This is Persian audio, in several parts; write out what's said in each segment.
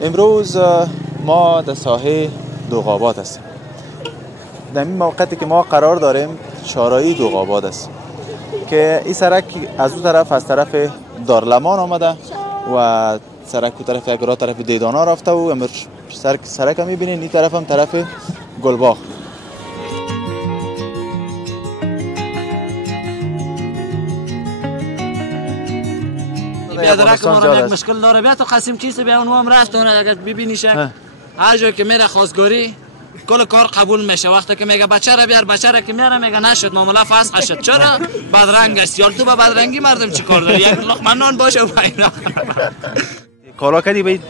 امروز ما در ساحه دوغابات هستیم. در این موقعیتی که ما قرار داریم شارعی دوغابات است که این سرک از اون طرف از طرف دارلمان آمده و سرک و طرف اگرا طرف دیدانا رفته و امر سرک هم میبینین این طرف هم طرف گلباغ. بیادرک ما یک مشکل داره بیا تو قسیم چیزی بیا اونو هم رفت اون اگر ببینیش هر جایی که میره خواستگاری کل کار قبول میشه. وقتی که میگه بچه را بیار بچه را که میاره میگه نشد معامله فسخ شد. چرا؟ بدرنگ است. یال تو با بدرنگی مردم چی کار داری؟ یک لقمه نان باشه و اینا کالا کدی باید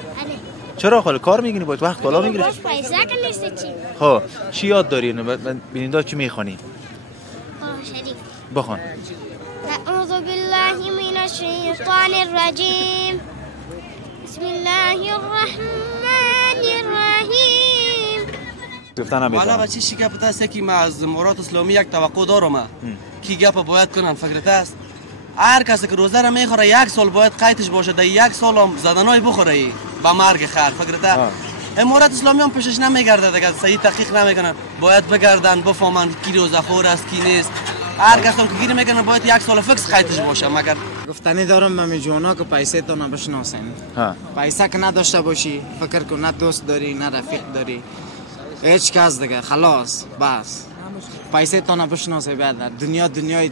چرا خاله کار میگیری باید وقت کالا میگیری؟ باش پیسه که نیست چی؟ ها چی یاد داری؟ بیننده چی میخوانی؟ شریف بخوان. اعوذ بالله من الشیطان الرجیم بسم الله الرحمن الرحیم. گفتن هم والا بچه شی گپ است که ما از مراد اسلامی یک توقع دارم کی گپ باید کنن فکرت است هر کسی که روزه را میخوره یک سال باید قیدش باشه در یک سال هم زدنای بخوره با مرگ خر فکرت است. امارات اسلامی هم پیشش نمیگرده دیگه صحیح تحقیق نمیکنن باید بگردن بفهمن کی روزه خور است کی نیست. هر کس هم که گیر میکنه باید یک سال فکس قیدش باشه. مگر گفتنی دارم به میجوانا که پیسه تو نبشناسن. پیسه که نداشته باشی فکر کن نه دوست داری نه رفیق داری هیچ کس دیگه خلاص بس پیسه تو نبشناسه بیادر دنیا دنیای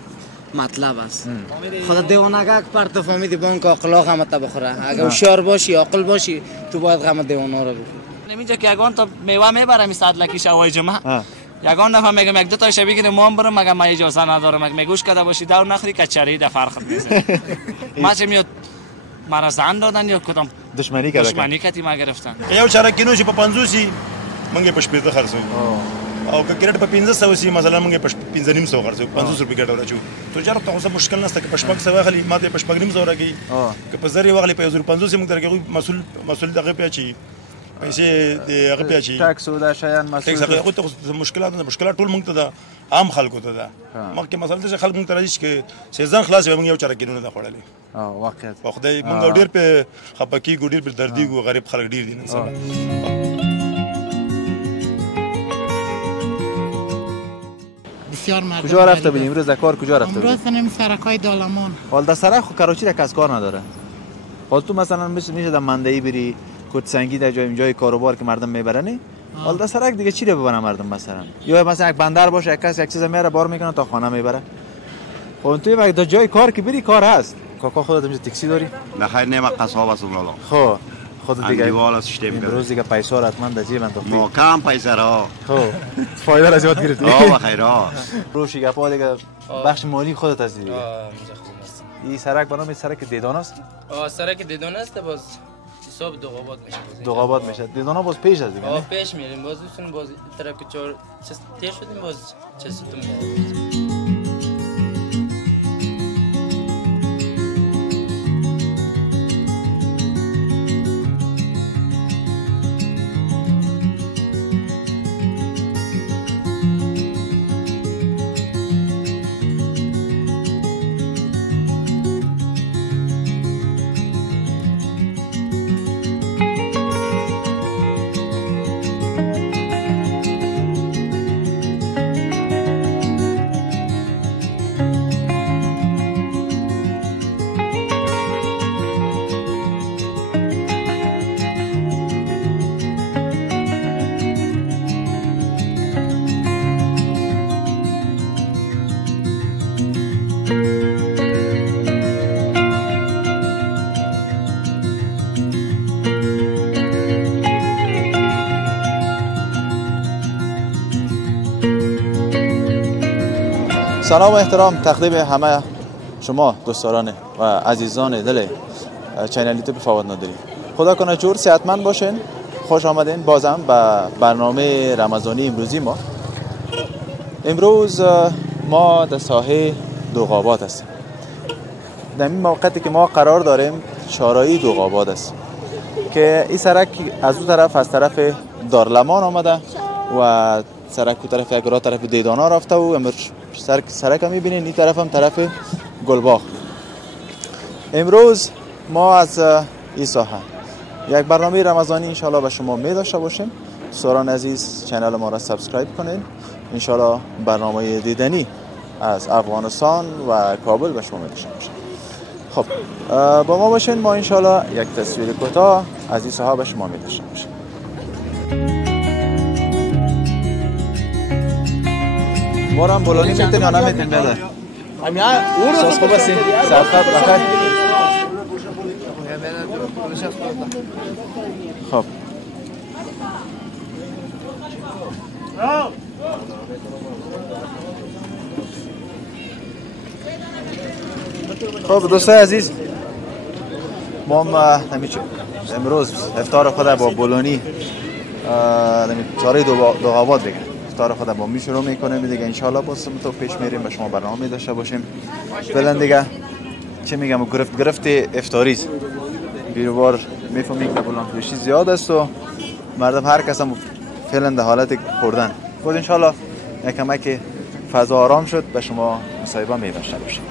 مطلب است. خدا دیوانگه که پرت فهمیدی بانک اخلاق هم تا بخوره اگه هوشیار باشی عاقل باشی تو باید غم دیوانا رو بخوری. اینجا که یگان تا میوه میبرم صد لکی شوای جمعه یگان دفعه میگم یک دو تا شبیه که ما هم برم مگه من اجازه ندارم مگه میگوش کده باشی دور نخری کچری ده فرق میزنه. ما چه میاد مرا زن دادن یا کدام دشمنی کتی ما گرفتن. یو چاره کینو چې په 50 منګه په شپې خرڅو او که کرېټ په 1500 سی مثلا منګه په 1500 خرڅو 500 روپۍ ګټه راچو تو جره ته اوسه مشکل نشته که په شپږ سو غلي ماته په شپږ نیم زو راګي که په زری وغلي په 1500 موږ درګو مسول دغه پیاچی پیسې دغه پیاچی ټاکس او دا شیان مسول هغه ته مشکلات ټول موږ ته ده عام خلکو ته ده مخکې مسله چې خلک موږ ته راځي چې سیزن خلاص موږ یو چاره کینو نه خوړلې واقعیت په خدای موږ ډیر په خپکی ګډیر په دردي ګو غریب خلک ډیر دي نه بسیار مردم. کجا رفته بودیم امروز کار کجا رفته بودیم؟ امروز نمی سرکای دالمان. حال در سرک خو کراچی را کس کار نداره. حال تو مثلا میشه در مندهی بری کت سنگی در جای کاروبار که مردم میبرنی. حال در سرک دیگه چی رو ببرن مردم مثلا؟ یا مثلا یک بندر باشه یک کس یک چیز میاره بار میکنه تا خانه میبره. خب تو یک در جای کار که بری کار هست. کاکا خودت اینجا تاکسی داری؟ نه خیر نه قصاب است اونالا. خب خود دیگه دیوال سیستم کرد. امروز دیگه پیسه را حتما در جیب انداختی. ما کم پیسه را. خب فایده را زیاد گرفتی. بخیر روشی گپا دیگه بخش مالی خودت هستی دیگه. این سرک به نام سرک دیدان است؟ سرک دیدان است باز حساب دوغابات میشه. دوغابات میشه. دیدانا باز پیش از دیگه. پیش میریم باز اون باز طرف که چهار تیر شدیم باز چستون میاد. سلام و احترام تقدیم همه شما دوستان و عزیزان دل چینل یوتیوب فواد نادری. خدا کنه جور صحتمند باشین. خوش آمدین بازم به برنامه رمضانی امروزی ما. امروز ما در ساحه دوغابات هستیم. در این موقعیتی که ما قرار داریم شارعی دوغابات است که این سرک از اون طرف از طرف دارلمان آمده و سرک و طرف اگرا طرف دیدانا رفته و امر سرک هم میبینین این طرف هم طرف گلباغ. امروز ما از این ساحه یک برنامه رمضانی انشالله به شما می داشته باشیم. دوستان عزیز کانال ما را سابسکرایب کنید. انشالله برنامه دیدنی از افغانستان و کابل به شما می داشته باشیم. خب با ما باشین، ما انشالله یک تصویر کوتاه از این صحابه شما می داشته باشیم. ما را هم بولانی میتونی یا نمیتونی بده؟ ساز خوب هستیم؟ ساعت خوب بخیر؟ خب خب دوستای عزیز، ما هم امروز افطار خود با بولانی چاره دوغابات دیگه افطار خود با می شروع میکنیم دیگه. انشالله باز تو پیش میریم به شما برنامه داشته باشیم. فعلا دیگه چه میگم، گرفت افطاریز بیروبار میفهمیم که بولان فروشی زیاد است و مردم هر کس هم فعلا در حالت خوردن خود. انشالله یک کمک فضا آرام شد به شما مصاحبه می داشته باشیم.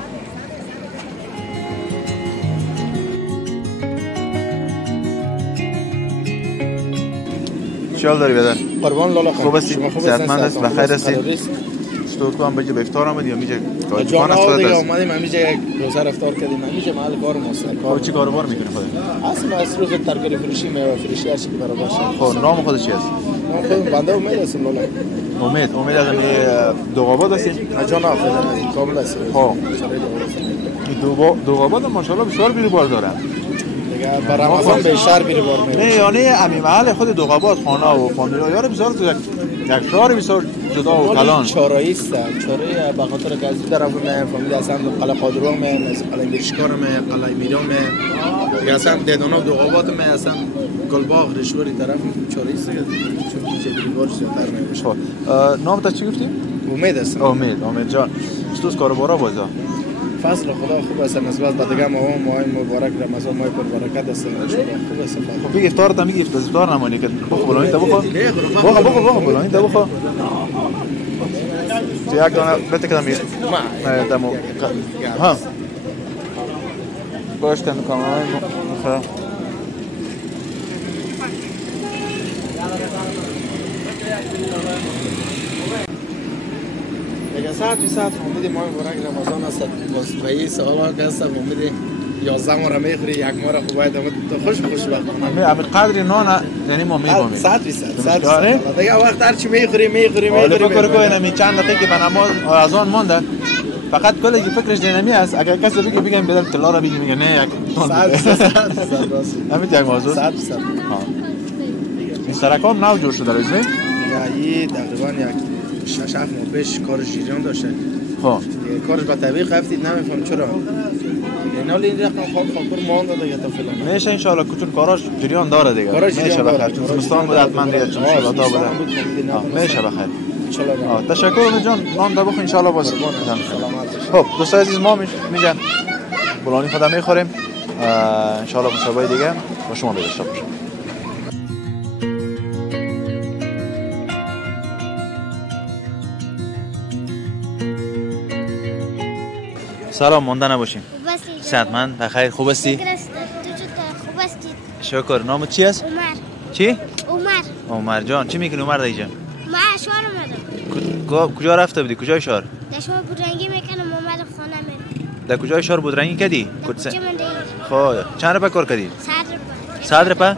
چیال داری بدن؟ قربان لالا خوب هستی؟ صحتمند هست؟ بخیر هستی؟ تو هم بجا به افطار آمدی یا میجا کار است خودت است؟ اومدیم همیشه یک روزه افطار کردیم، همیشه محل کار ماست. خب چی کاروبار میکنی خودت؟ اصلا مصروف ترکاری فروشی، میوه فروشی، هر چی که برابر شه. خب نام خودت چی است؟ نام خودم بنده امید هستم لالا. امید از دوغاباد هستی؟ جان آفرین کامل است. خب دوغاباد ماشاءالله بسیار بیروبار داره. بر رمضان بیشتر بیروبار میشه. نه یعنی امی محل خود دوغاباد خانه و فامیلا یار بسیار یک شهر بسیار جدا و کلان. چارایی است، چاره به خاطر که از این طرف میایم فامیلا اصلا قلعه قادرو میایم، از قلعه میرشکار میایم، قلعه میران میایم، دیگه اصلا دیدانا و دوغاباد میایم، اصلا گلباغ رشوری طرف چارایی است چون چه بیروبار زیادتر میشه. نام تا چی گفتیم؟ امید است. امید جان. استوس کاروبارا بازا فضل خدا خوب است نسبت به دیگه ماه مبارک رمضان ماه پر برکت است. خوب است. خب دیگه افطار تا میگی افطار نمونی که بخو بلانی تا بخو بلانی تا بخو تو یک دانه بده که دمی دمو ها باش تن کامرای مخرا دیگه ساعت فهمیدی ماه مبارک رمضان است. باز به این سوالا که است فهمیدی 11 ماه را میخوری، یک ماه را خوب باید تو خوش وقت همه قدر نان یعنی ما میگم ساعت دیگه وقت هر چی میخوری فکر کنم این چند دقیقه که به نماز اذان مونده فقط کلی که فکرش دینامی است. اگر کسی بگم بدل کلا را بگی میگه نه یک همین یک موضوع ساعت این سرکان نو جور شده روز دیگه این تقریبا یک 6 ماه پیش کارش جریان داشته. خب کارش با طبیعی رفتید نمیفهم چرا اینا این رقم خاطر مونده دیگه تا فلان میشه ان شاء الله کچون کاراش جریان داره دیگه میشه بخیر چون زمستان بود حتما دیگه چون شلاتا بوده میشه بخیر ان شاء الله. تشکر جان نام دا بخو ان شاء الله باز خب دوستان عزیز ما میگم بولانی خدا میخوریم ان شاء الله مسابقه دیگه با شما داشته باشیم. سلام مونده نباشیم. صحتمند بخیر خوب هستی؟ خوب هستی؟ شکر. نامت چی است؟ عمر. چی؟ عمر جان چی میکنی عمر دیجا؟ ما شهر اومدم. کجا رفته بودی؟ کجای شهر؟ در شهر بودرنگی میکنم اومدم خانه میرم. در کجای شهر بودرنگی کردی؟ خب چند رپا کار کردی؟ 100 رپا؟ 100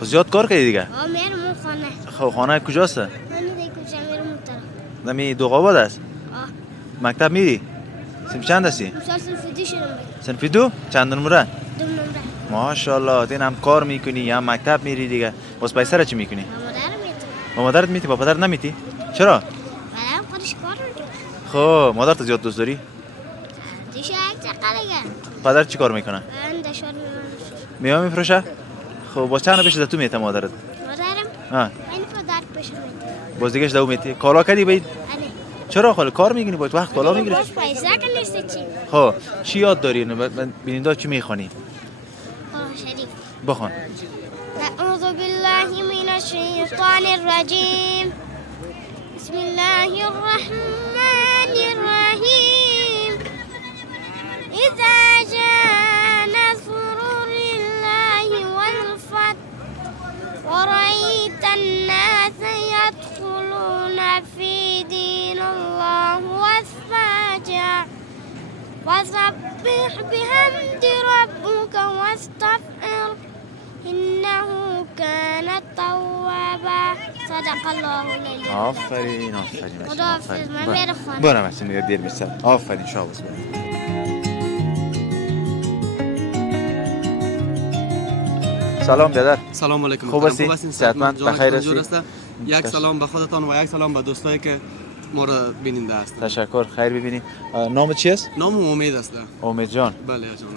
خب زیاد کار کردی دیگه؟ میرم خانه. خب خانه کجاست؟ من دیگه کجا میرم اون طرف. نمی دوغاباد است؟ مکتب میری؟ صنف چند هستی؟ صنف 2 شدم. صنف 2؟ چند نمره؟ 2 نمره. ماشاءالله تین هم کار میکنی یا مکتب میری دیگه. باز پیسه را چی میکنی؟ با مادرت میتی؟ با پدرت نمیتی؟ چرا؟ مادرم خودش کار میکنه. خب مادرت زیاد دوست داری؟ دیشه یک چقدر. پدر چی کار میکنه؟ من دشوار میوه میفروشه؟ خب باز چند پیش تو میته مادرت؟ مادرم؟ این پدر پیش میته. باز دیگهش دو میتی؟ کالا کردی باید؟ چرا خاله کار میگنی باید وقت کالا میگیری؟ باز پیسه که نیست چی؟ خب چی یاد داری؟ بیننده چی میخوانی؟ شریف بخوان. اعوذ بالله من الشیطان الرجیم بسم الله الرحمن الرحیم اذا جاء نصر الله والفتح فسبح بحمد ربك واستغفر إنه كان توابا. صدق الله العظيم. آفرین. خداحافظ. من میرم خانه. برم اصلا دیر بیشتر. آفرین شاباس. سلام برادر. سلام علیکم. خوب هستی؟ صحتمند؟ بخیر هستی؟ یک سلام به خودتان و یک سلام به دوستایی که ما را بیننده هستند. تشکر. خیر ببینی. نام چی است؟ نام امید است. امید جان. بله جان.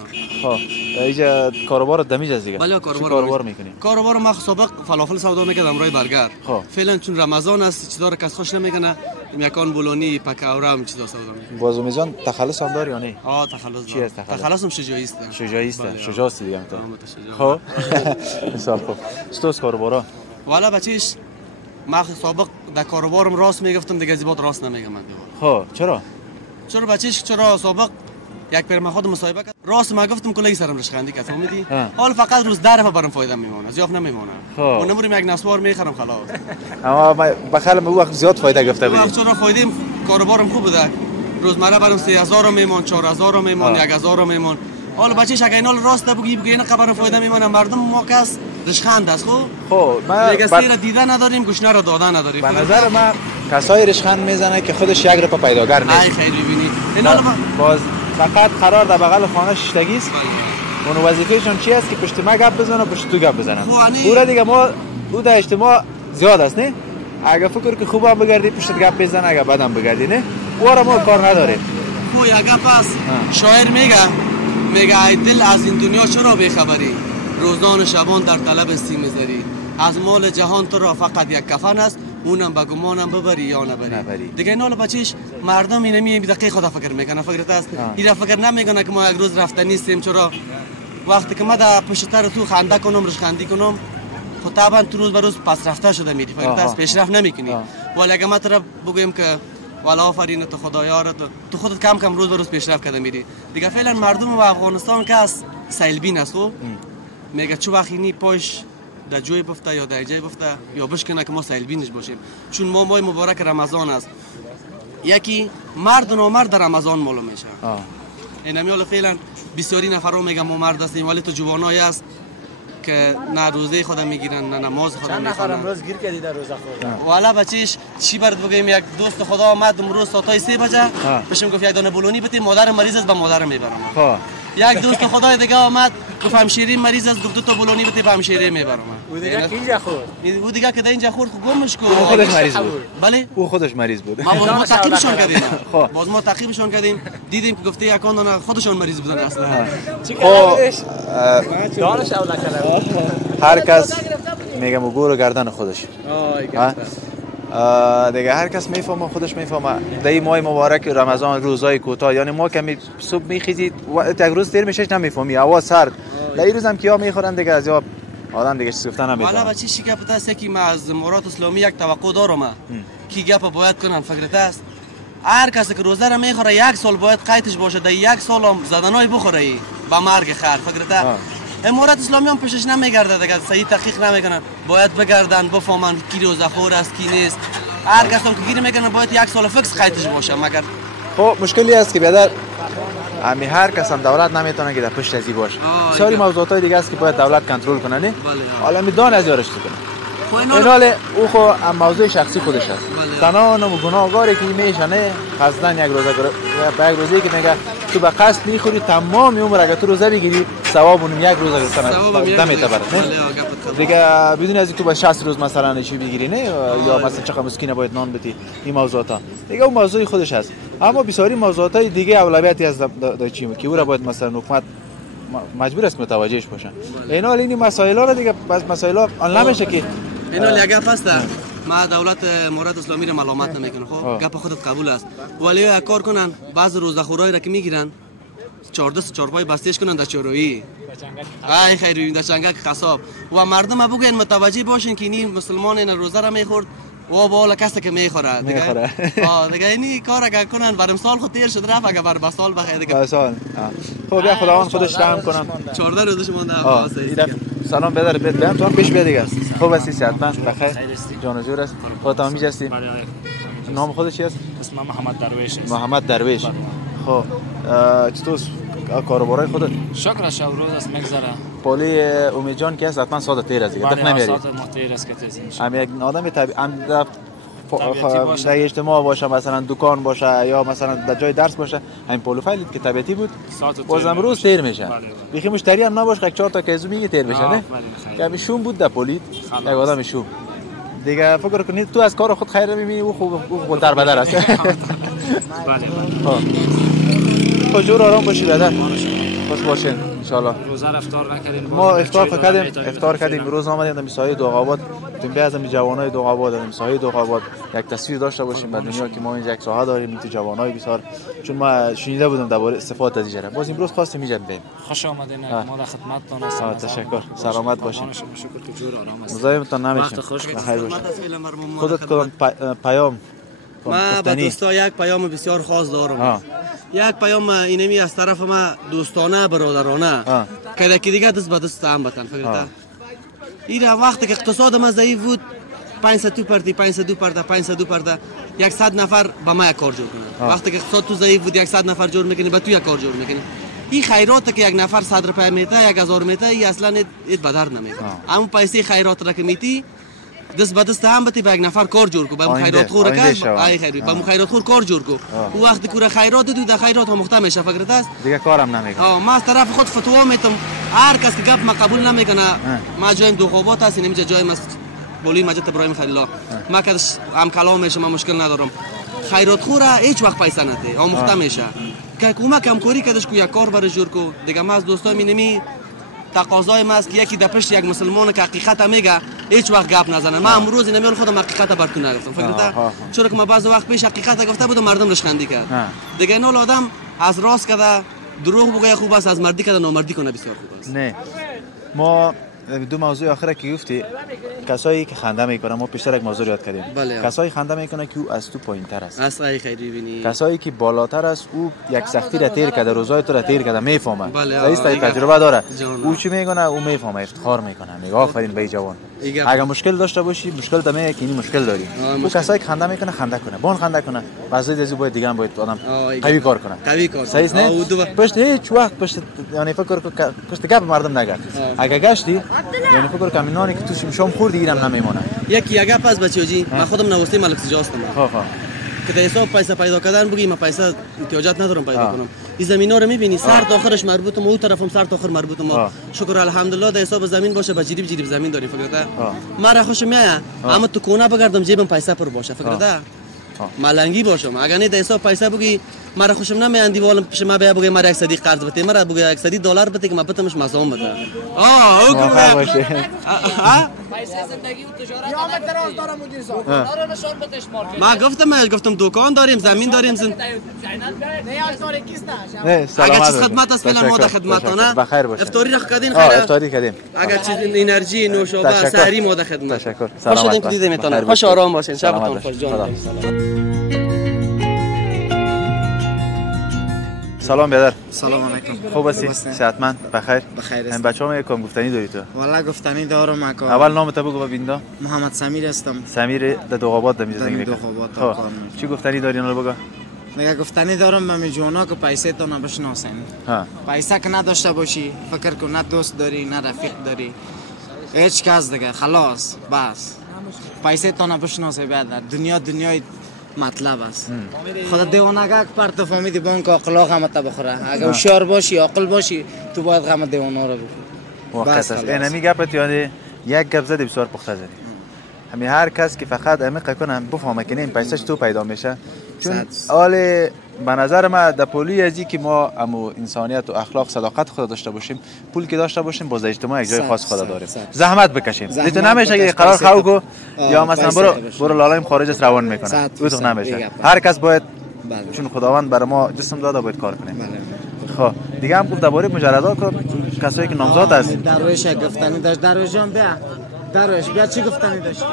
خب اینجا کاروبار دمیج است دیگه. بله کاروبار میکنی؟ کاروبار ما سابق فلافل سودا میکردم روی برگر. خب فعلا چون رمضان است چیزا رو کس خوش نمیکنه، مکان بولونی پکاورا هم چیزا سودا میکنم. باز امید جان تخلص هم داری یا نه؟ تخلص. چی است تخلص؟ تخلصم شجاعی است. شجاعی است. شجاع است دیگه تو. خب مثال خوب. استوس کاروبارا. والا بچیش ما سابق در کاروبارم راست میگفتم دیگه زیبات راست نمیگم من. خب چرا بچیش چرا سابق یک پیر خود مصاحبه کرد راست ما گفتم کلی سرم رشخندی کرد فهمیدی؟ حال فقط روز در دفعه برام فایده میمونه زیاد نمیمونه. و نموریم یک نسوار میخرم خلاص. اما بخیر من وقت زیاد فایده گفته بودی. چرا فایده کاروبارم خوب بوده. روزمره برام 3000 میمون 4000 میمون 1000 میمون. حالا بچیش اگه اینا راست بگی اینا خبر فایده میمونه مردم ما کس رشخند است. خب ما دیگه دیده نداریم گوشنه رو دادن نداریم. به نظر من کسای رشخند میزنه که خودش یک رپ پیداگر نیست. ای خیلی ببینی باز فقط قرار در بغل خانه شیشتگی است. اون وظیفه‌شون چی است که پشت ما گپ بزنه پشت تو گپ بزنن. پورا دیگه ما او در اجتماع زیاد است نه. اگه فکر که خوبم بگردی پشت گپ بزنه اگه بدم بگردی نه و ما کار نداریم. خو یا گپ است شاعر میگه ای دل از این دنیا چرا بیخبری روزان شبان در طلب سیم زری از مال جهان تو را فقط یک کفن است اونم به گمانم ببری یا نبری. دیگه اینا بچیش مردم اینمی دقیق خدا فکر میکنه فکرت است اینا فکر نمیکنه که ما یک روز رفته نیستیم. چرا وقتی که ما در پشتتر تو خنده کنم رشخندی کنم خب طبعا تو روز به روز پس رفته شده میری فکرت است پیشرفت نمیکنی. ولی اگه ما طرف بگویم که والا آفرین تو خدایا تو خودت کم روز به روز پیشرفت کرده میری. دیگه فعلا مردم و افغانستان که از سیلبین است خب میگه چه وقت اینی پاش در جوی بفته یا در جای بفته یا بشکنه که ما سیلبینش باشیم. چون ما ماه مبارک رمضان است یکی مرد و نامرد در رمضان معلوم میشه. اینمی حالا فعلا بسیاری نفرا میگن ما مرد هستیم ولی تو جوانای است که نه روزه خدا میگیرن نه نماز خدا میخونن. چند روز گیر کردی در روزه خوردن؟ والا بچیش چی برات بگیم یک دوست خدا آمد امروز ساعت 3 بجه بهشم گفت یک دانه بولونی بده مادر مریض است به مادرم میبرم. یک دوست خدای دیگه آمد گفت همشیری مریض است گفت تو بولونی بده به همشیری میبرم. او دیگه که اینجا خورد. او دیگه که اینجا خورد گمش کو. او خودش مریض بود. بله او خودش مریض بود. ما تعقیبشون کردیم. باز ما تعقیبشون کردیم دیدیم که گفته یکان دانه خودشون مریض بودن اصلا. دارش اولا کلام. هر کس میگم و گور گردن خودش. دیگه هر کس میفهمه خودش میفهمه. در ماه مبارک رمضان روزای کوتاه یعنی ما کمی صبح میخیزید یک روز دیر میشه نمیفهمی هوا سرد. در این روز هم کیا میخورن دیگه از یا آدم دیگه چیز گفتن نمیفهمه. والا بچی شی گپ است که ما از امارات اسلامی یک توقع دارم کی گپ باید کنن فکرت است هر کسی که روزه را میخوره یک سال باید قیدش باشه در یک سال هم زدنای بخوره با مرگ خر فکرت است. امارات اسلامی هم پیشش نمیگرده دیگه صحیح تحقیق نمیکنن باید بگردن بفهمن کی روزه خور است کی نیست. هر کس هم که گیر میکنه باید یک سال فکس قیدش باشه مگر خب مشکلی است که بیادر امی هر کس هم دولت نمیتونه که در پشت ازی باشه. بسیاری موضوعات دیگه است که باید دولت کنترل کنه نه حالا میدان از یارش کنه. این حال او خو موضوع شخصی خودش است. تنها و گناهگاری که میشنه قصدن یک روزه به یک روزی که میگه تو به قصد میخوری تمام عمر اگه تو روزه بگیری ثواب اون یک روزه گرفتن نمیتبره نه دیگه بدون از تو به 60 روز مثلا چی بگیری نه یا مثلا چقدر مسکین باید نان بدی. این موضوعات دیگه اون موضوع خودش هست. اما بسیاری موضوعات دیگه اولویتی از چی که او را باید مثلا حکومت مجبور است متوجهش باشن. این حال این مسائل ها دیگه بس مسائل آن نمیشه که این حال یک فسته ما دولت امارات اسلامی را ملامت نمیکنه خب گپ خودت قبول است ولی یک کار کنن بعض روزخورای را که میگیرن 14 چارپای بستیش کنن در چورویی ای خیلی در چنگک خصاب و مردم بگن متوجه باشین که این مسلمان این روزه را میخورد و بالا کسی که میخوره دیگه اینی کار اگه کنن بر امسال خود تیر شد رفت اگه بر سال بخیر دیگه سال خب یا خداوند خودش رحم کنه 14 روزش مونده. سلام بدر بیام تو هم پیش بیا دیگه. خوب هستی صحتمند بخیر جان و جور است خودت هم میجستی. نام خودت چی است؟ اسمم محمد درویش است. محمد درویش. خب چطور کاروبارای خودت؟ شکرش روز است میگذره. پولی امید جان که هست حتما ساعت تیر است دیگه. دق نمیاری. ساعت تیر است که تیز میشه. هم یک آدم طبیعی در اجتماع باشه، مثلا دکان باشه یا مثلا در جای درس باشه، همین پروفایل که طبیعی بود باز امروز تیر میشه. بیخی مشتری هم نباشه یک 4 تا کیسو میگه تیر میشه نه؟ که شوم بود در پولید یک آدم شوم. دیگه فکر کنید تو از کار خود خیر نمیبینی او خوب در بدر است. خب جور آرام باشید برادر. خوش باشین ان شاء الله. روزه افطار نکردیم. ما افطار کردیم روز آمدیم در سایه دوغاباد. تیم بیاز می جوانای دوغاباد در سایه دوغاباد یک تصویر داشته باشیم در دنیا که ما اینجا یک ساحه داریم تو جوانای بسیار. چون ما شنیده بودم درباره استفاده از اینجا. باز امروز خواستیم اینجا بریم. خوش آمدین. ما در خدمتتون هستیم. تشکر. سلامت باشین. شکر که جور آرام است. مزاحمتان نمیشیم. خیر باشید. خودت کدام پیام ما به دوستا یک پیام بسیار خاص دارم. یک پیام اینمی از طرف ما دوستانه برادرانه که دیگه دست به دست هم بتن فکرتا ایره وقتی که اقتصاد ما ضعیف بود 500 تو پرده 100 نفر به ما یک کار جور کنن. وقتی که اقتصاد تو ضعیف بود 100 نفر جور میکنی به تو یک کار جور میکنی. این خیرات که یک نفر 100 روپیه میته 1000 میته این اصلا ایت به درد نمیخوره. اما پیسه خیرات را که میتی دست به دست هم بتی به یک نفر کار جور کو به خیرات خور که به خیرات خور کار جور کو او وقتی کوره خیرات دو در خیرات مخته میشه فکرت است دیگه کارم نمیکنه. ما از طرف خود فتوا میتم هر کس که گپ ما قبول نمیکنه ما جایم دوغابات هست اینجا جای ما بولی مسجد ابراهیم خلیل الله ما کدش هم کلام میشه ما مشکل ندارم خیرات خوره هیچ وقت پیسه نده مخته میشه که کمک همکاری کدش کو یک کار بر جور کو دیگه ما از دوستای مینمی تقاضای ما است که یکی در پشت یک مسلمان که حقیقت میگه هیچ وقت گپ نزنه. ما امروز نمیال خودم حقیقت براتون نگفتم فکرت چرا که ما بعض وقت پیش حقیقت گفته بودم مردم رشخندی کرد دیگه نول آدم از راست کده دروغ بگه خوب است از مردی کده نامردی کنه بسیار خوب است. نه ما دو موضوع آخره که گفتی کسایی که خنده میکنن ما پیشتر یک موضوع یاد کردیم کسایی خنده میکنه که او از تو پایینتر است اصلا خیلی ببینی کسایی که بالاتر است او یک سختی را تیر کرده روزای تو را تیر کرده میفهمه رئیس تجربه داره او چی میکنه او میفهمه افتخار میکنه میگه آفرین به جوان اگه مشکل داشته باشی مشکل دمه که این مشکل داری او کسایی که خنده میکنه خنده کنه بون خنده کنه بعضی از باید دیگه هم باید آدم قوی کار کنه صحیح نه پشت هیچ وقت پشت یعنی فکر پشت گپ مردم نگرد اگه گشتی یعنی فکر کنم اینانی که تو شام خور دیگرم نمیمونه یکی گپ از بچه‌جی من خودم نوسته ملک سجاستم که در حساب پیسه پیدا کردن بگی من پیسه احتیاجات ندارم پیدا کنم این زمینا رو میبینی سر تا آخرش مربوطه ما اون طرفم سر تا آخر مربوطه ما شکر الحمدلله در حساب زمین باشه با جیب زمین داریم فکرته ما را خوش میاد اما تو کونه بگردم جیبم پیسه پر باشه فکرته ملنگی باشم اگر نه در حساب پیسه بگی مرا خوشم نمیاد دیوالم پیش ما بیا بگی مرا 100 قرض بده مرا بگی 100 دلار بده که من بتمش مزام بده باشه پیسه زندگی و تجارت یا دراز دارم مدیر صاحب دارم نشون بدش مارکت ما گفتم دکان داریم زمین داریم نه کاری کیست نه سلامت اگر خدمت است فعلا ما در خدمتانه بخیر باشه افطاری را کردین خیر افطاری کردیم اگر چیز انرژی نوشابه سحری ما در خدمت تشکر سلامت باشین خوش آرام باشین شبتون خوش جان سلام برادر سلام علیکم خوب هستی صحتمند بخیر بخیر بچه‌ها میگم گفتنی داری تو والله گفتنی دارم اکا اول نام تو بگو ببینم محمد سمیر هستم سمیر در دوغاباد در زندگی میکنم چی گفتنی داری اونو بگو دیگه گفتنی دارم به میجونا که پیسه تو نبشناسن پیسه که نداشته باشی فکر کن نه دوست داری نه رفیق داری هیچ کس دیگه خلاص بس پیسه تو نبشناسه بعد دنیای مطلب است خدا دیوانه پرت فهمیدی بانک اخلاق هم تا بخوره اگه هوشیار باشی عاقل باشی تو باید غم دیوانه رو بخوری بس این میگه یعنی یک گپ زدی بسیار پخته زدی همین هر کس که فقط عمیق کنه بفهمه که این پیسهش تو پیدا میشه چون حال به نظر ما در پولی ازی که ما امو انسانیت و اخلاق صداقت خود داشته باشیم پول که داشته باشیم باز اجتماع یک جای خاص خود داریم زحمت بکشیم دیگه نمیشه که قرار خواهو یا مثلا برو لالایم خارج از روان میکنه او تو نمیشه هر کس باید چون خداوند برای ما جسم داده باید کار کنیم خب دیگه هم گفت درباره مجردات کسایی که نامزاد است درویش گفتنی داشت درویش جان بیا چی گفتنی داشت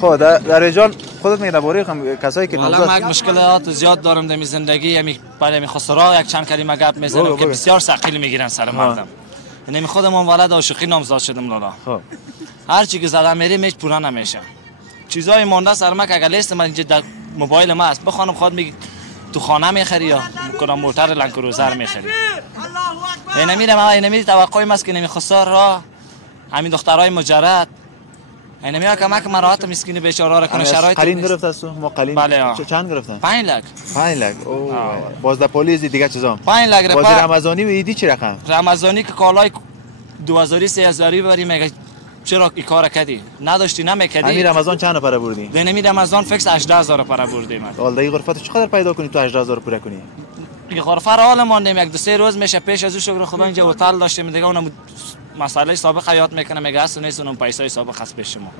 خب در جان خودت میگه درباره کسایی که نامزد والله مشکلات زیاد دارم در زندگی برای خسرا یک چند کلمه گپ میزنم که بسیار ثقیل میگیرن سر مردم یعنی خودمون ولد عاشقی نامزد شدم لالا خب هر چی که زدم میریم هیچ پورا نمیشه چیزای مونده سر ما که اگر لیست من اینجا در موبایل ما است بخوانم خود میگی تو خانه میخری یا کنم موتر لنکروزر میخری. اینمی توقعی است که نمی خسار را همین دخترای مجرد اینمی کمک مراحت مسکین بیچاره را کنه شرایط قلین گرفت است ما قلین بله چند گرفتن 5 لک 5 لک اوه باز در پلیس دیگه چیزام 5 لک باز رمضانی و عیدی چی رقم رمضانی که کالای 2000 3000 بری میگه چرا این کار کردی نداشتی نمیکردی همین رمضان چند پاره بردی دینمی رمضان فکس 18000 پاره بردیم حالا این غرفت چقدر پیدا کنی تو 18000 پوره کنی این غرفه را حال ماندیم یک دو سه روز میشه پیش از او شکر خدا اینجا هتل داشتیم دیگه اونم مسئله سابق حیات میکنه میگه اصلا نیست اونم پیسای سابق هست پیش شما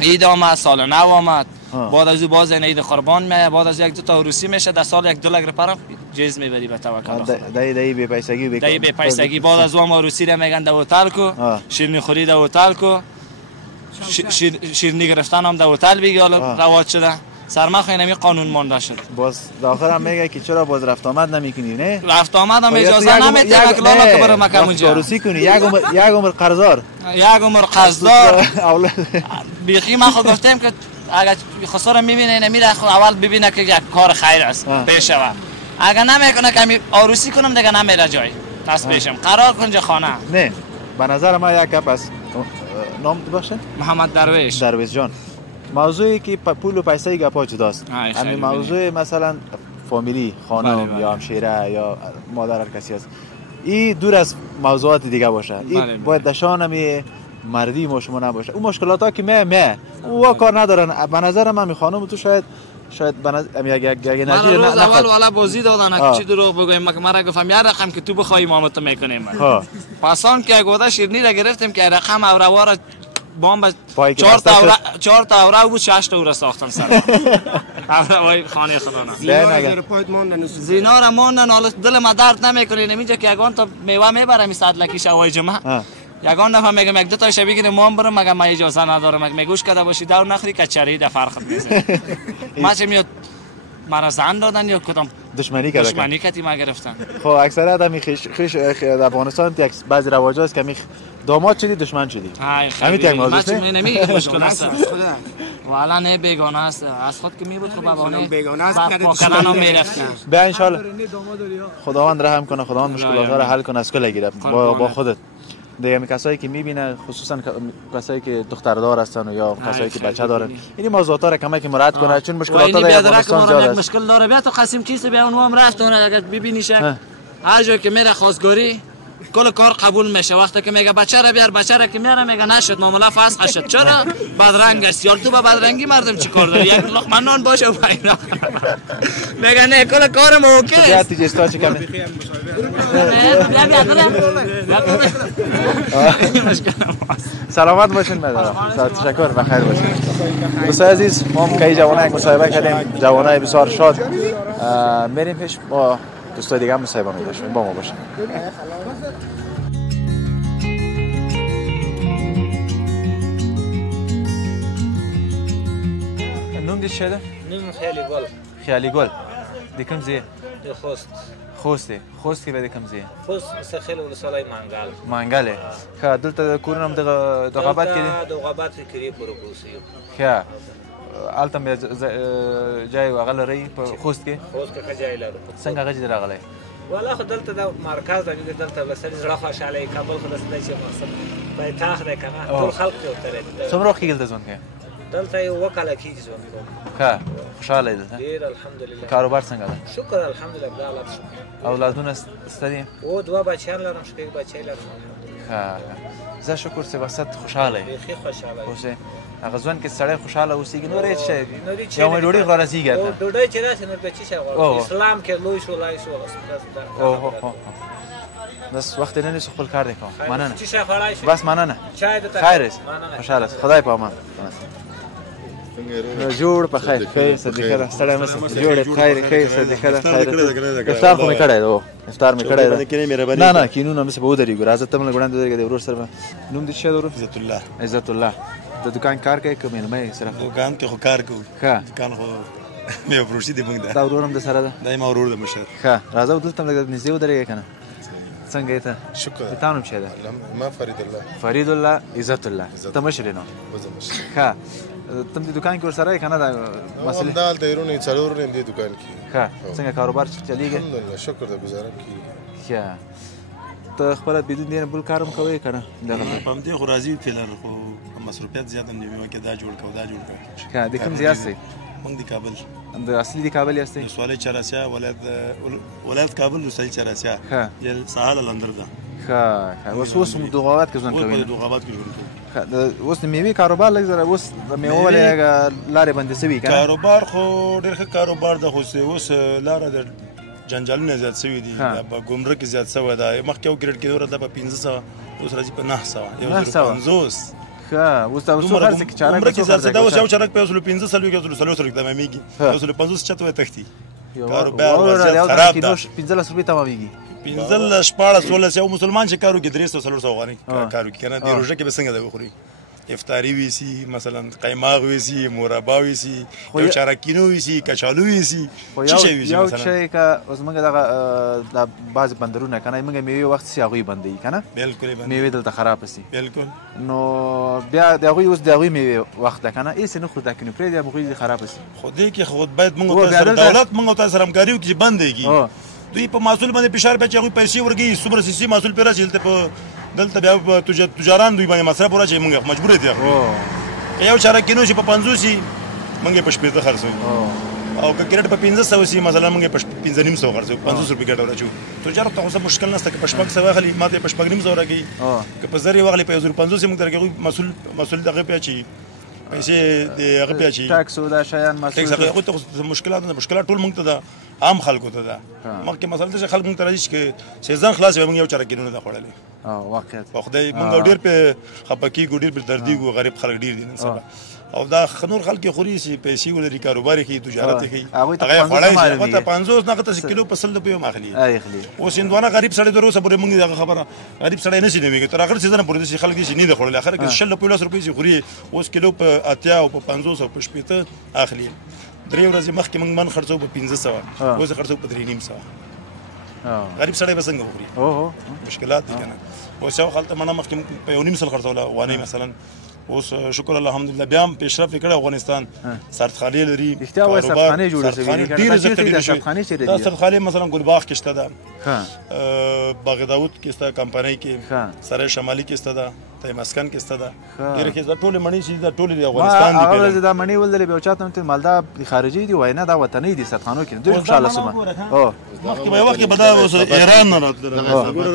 عید آمد سال نو آمد بعد از او باز عید قربان میاد بعد از یک دو تا عروسی میشه در سال یک دو لک رپرم جیز میبری به توکل دای بی پیسگی دای بی پیسگی بعد از اون عروسی را میگن در هتل کو شیرینی خوری در هتل کو شیرینی گرفتن هم در هتل بگی حالا رواج شده سرمخ اینمی قانون مانده شد باز داخل هم میگه که چرا باز رفت آمد نمیکنی نه رفت آمد هم اجازه نمیده که لالا که برم مکم اونجا عروسی کنی یک عمر قرضدار بیخی ما خود گفتیم که اگر خسارم میبینه نمیره اول ببینه که یک کار خیر است پیش و اگر نمیکنه که عروسی کنم دیگه نمیره جای دست پیشم قرار کنجا خانه نه به نظر ما یک گپ است نام تو باشه محمد درویش جان موضوعی که پول و پیسه گپا جداست همین موضوع مثلا فامیلی خانم یا همشیره یا مادر هر کسی است این دور از موضوعات دیگه باشه این باید دشان می مردی ما شما نباشه اون مشکلات ها که می او کار ندارن به نظر من می خانم تو شاید یک نتیجه روز اول والا بازی دادن چی دروغ بگویم مرا گفتم یه رقم که تو بخوای امامت میکنیم پسان که گوده شیرنی را گرفتیم که رقم اوروار بام 4 تا اورو بود 6 تا اورو ساختن سر وای خانه خدا نه زینا را موندن حالا دل ما درد نمیکنه نمیجا که یگان تا میوه میبرم 100 لکی شوای جمعه یگان دفعه میگم یک دو تا شبیه که مام برم مگه من اجازه ندارم مگه میگوش کرده باشی دور نخری کچری ده فرق میزنه ما چه میاد مرا زن دادن یا کدام دشمنی کردی ما گرفتن خب اکثر آدمی خیش در افغانستان بعضی رواج هست که می داماد شدی دشمن شدی همین یک موضوع است نمیگه مشکل است والا نه بیگانه است از خود که می بود خب بابانه بیگانه است با کردن هم میرفت به ان شاء الله خداوند رحم کنه خداوند مشکلات را حل کنه از کل گیره با خودت دیگه کسایی که میبینه خصوصا کسایی که دختردار هستن یا کسایی که بچه دارن این موضوعات را کمک مراعات کنه چون مشکلات در افغانستان زیاد است مشکل داره بیا تو قسم کیسه بیا اونم رفت اون اگر ببینیشه هر جایی که میره خواستگاری کل کار قبول میشه وقتی که میگه بچه را بیار بچه را که میاره میگه نشد معامله فسخ شد چرا بدرنگ است یا تو با بدرنگی مردم چیکار داری یک لقمه نان باشه و پیدا میگه نه کل کارم اوکی است بیا تیجستا چه کمه سلامت باشین مدام تشکر و خیر باشین دوستان عزیز ما هم که جوانای مصاحبه کردیم جوانای بسیار شاد میریم پیش با دوستای دیگه هم مصاحبه می‌داشتیم با ما باشین نوم دی چیه؟ نوم خیالی گل دیکم زیه؟ خوست که به دیکم زیه؟ خوست سخیل ولسوالای منگله که دلتا کورنم دقابت کردی؟ دقابت کردی پروپوسیو که آلتم به جای اقل رای خوست که که جای لرو څنګه غږ دی راغلی والا خو دلته د مرکز د دلته لسري زړه خوشاله کابل خو دلته چې مقصد په تاخ ده کنه ټول خلک یو ترې څومره وخت کېږي دلته ژوند کوې دلته یو وکاله کېږي ژوند کوم ښه خوشحاله یې دلته ډېر الحمدلله کاروبار څنګه ده شکر الحمدلله خدای الله شکر اولادونه سته دي او 2 بچیان لرم شپږ بچی لرم ښه زه شکر چې وسط خوشحاله یې بیخي خوشحاله اوسې هغه ژوند کې سړی خوشحاله اوسېږي نور هېڅ شی یو مې ډوډۍ خو رسېږي هلته ډوډۍ چې راسي نور به څه شی غواړو اسلام کې لوی شو لای شو بس وقت نه نیست خپل کار دی کوم مننه چی شی خوړای شو بس مننه خیر است خوشحاله است خدای په امان جوړ په خیر خیر صدقه ده ستړی مشه جوړ خیر صدقه ده خیر افطار خو مې کړی دی افطار مې کړی دی نه کینونه مې به ودرېږو راځه ته مله ګړاندې ودرېږه د ورور سره نوم دې څه ورور عزت الله د دکان کار کوي که مېلمه یې سره دکان کې خو کار کوو ښه دکان خو مې فروشي دی موږ دا ورور هم د سره ده دا یې ما ورور د مشر ښه راځه دلته لږ نږدې ودرېږه که نه څنګه یې ته شکر تا نوم څه ده ما فرید الله فرید الله عزت الله ته مشر نو ښه تم دې دکان کې ورسره یې که نه دا مسلې همدا هلته یې رونې څلور ورځې دې دکان کې ښه څنګه کاروبار چلېږي الحمدلله شکر د ګزاره کېږي ښه ته خپله بدون دې نه بل کار هم کوې که نه په همدې خو راضي یو فعلا خو مصروفیت زیات هم دې مېوه کې دا جوړ کړه دا جوړ کړه ښه د کوم ځای یاستئ موږ د کابل د اصلي د کابل یاستئ ولسوالۍ چهاراسیا ولایت کابل ولسوالۍ چهاراسیا ساحل الندر ده ښه اوس دوغابات کې ژوند کوئ په دوغابات کې ژوند کوو اوس د میوې کاروبار لږ ذره اوس د میوه ولې لارې بندې شوي که نه کاروبار خو ډېر ښه کاروبار ده خو اوس لاره د جنجالونه زیات شوي دي په ګمرک زیات شوی ده مخکې یو ګریډ کېدو راته په 1500 اوس راځي په 900 ښه اوس دا څو خرڅ کې چارک ګمرک زیات دا اوس یو چارک په 150 سلوي کې 130 کې تمامېږي 150 چته وي تختی کاروبار وضعیت خراب ده 15 روپۍ تمامېږي 15 14 16 یو مسلمان چې کارو کې 300 400 غواني کارو کې کنه د روزه کې به څنګه ده وخوري افطاری ویسی مثلا قیماق ویسی مربا ویسی یو چارکینو ویسی کچالو ویسی څه ویسی یو شی که اوس موږ دغه د بعض بندرونه کنه موږ میوه وخت سي هغه بندي کنه بالکل میوه دلته خراب سي بالکل نو بیا دغه اوس دغه میوه وخت کنه ایس نه خو د کنه پرې د موږ خراب سي خو دې کې خود باید موږ ته دولت موږ ته سره همکاري وکړي بندېږي دوی په محصول باندې فشار به چې هغوی پیسې ورکوي څومره سیسي محصول پرې راځي دلته بیا تجاران دوی باندې مصرف ورچوي موږ مجبور دي که یو چارکینو چې په 50 سي موږ په 15 خرڅوي او که کرېټ په 1500 سي مثلا موږ په 1500 خرڅوي 500 روپۍ ګټه ورچوي تجارت ته اوس مشکل نشته که په 600 واخلي ماته په 900 راکوي که په زری واخلي په 1500 سي موږ درکوي مسؤل دغه پیاچي پیسې د هغه پیاچي ټاکس او دا شیان مسؤل ته مشکلات ټول موږ ته ده عام خلکو ته ده مخکې مسله ده چې خلک موږ ته راځي چې سیزن خلاص وي موږ یو چارکینو نه ده خوړلی واقعیت په خدای موږ ډېر په خفه کېږو ډېر په دردېږو غریب خلک ډېر دي نن سبا او دا نور خلک یې خوري چې پیسې ولري کاروبار یې کوي تجارت یې کوي هغه یې خوړی هغه ته 50 نه ته کیلو په 100 روپیو هم اخلي اوس هندوانه غریب سړی در اوسه پورې موږ دغه خبره غریب سړی نه شي نومېږي تر اخر سیزن پورې داسې خلک دي چې نه دي خوړلی اخر کې 100 روپۍ 10 روپۍ چې خوري اوس کیلو په 80 او په 50 او په 80 اخلي درې ورځې مخکې موږ من خرڅو په 1500 اوس خرڅو په 350 غریب سړی به څنګه وخوري مشکلات دي که نه اوس یو خلته منه مخکې په 1.5 سل خرڅوله وانۍ مثلا اوس شکر الحمدلله بیا هم پیشرفت یې کړی افغانستان سردخانې لري سردخانې جوړې شوي دا سردخانې مثلا ګلباغ کې شته ده باغ داود کې شته کمپنۍ کې سرای شمالي کې شته ده مسکن کې شته ده ډېرې کې ټولې مڼې چې دا ټولې د افغانستان دي هغه ورځ دا مڼې ولرلې بیا چاته ته مالدا خارجي دي وای نه دا وطني دي سردخانو کې ډېر خوشاله سوم مخکې به وخت کې به دا اوس ایران نه راتله ګوره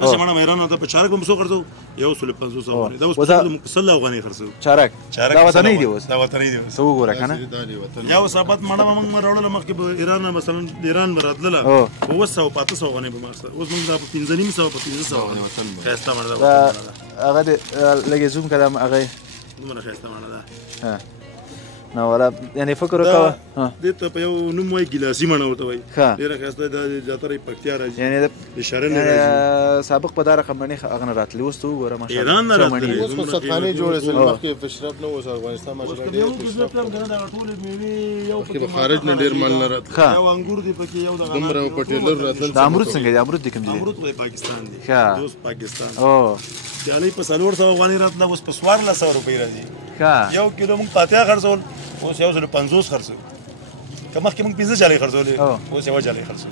دا چې مڼه ایران نه ته په چارک هم څو خرڅو 150 دا اوس په 100 افغانۍ خرڅو چارک دا وطني دي اوس دا وطني دي څو وګوره کنه یو ثابت مڼه موږ راوړل مخکې به ایران مثلا ایران راتله او 200 500 افغانۍ به مارسته اوس موږ دا په 1500 په 1500 افغانۍ خسته مڼه ده هغه لګي زوم کړم هغه دومره خسته مڼه ده نو ولا یعنی فکر وکړه دې ته په یو نوم وای ګلاسي مڼه ورته وای ډېره خسته ده زیاتره پکتیا راځي یعنی اشاره نه راځي سابق په دا رقم باندې هغه نه راتلی اوس ته وګوره ماشاءالله ایران نه راتلی اوس خو سردخانې جوړې شوې مخکې پیشرفت نه اوس افغانستان ماشاءالله ډېر پیشرفت په خارج نه ډېر مال نه راتلی یو انګور دی پکې یو د دومره په ټیلر راتل د امرود څنګه دی امرود د کوم دی امرود په پاکستان دی دوست پاکستان دیالي په 400 افغانۍ راتله اوس په 1400 روپۍ راځي یو کیلو موږ پاتیا خرڅول اوس 150 خرڅو که مخکې موږ 15 جالۍ خرڅولې اوس یوه جالۍ خرڅو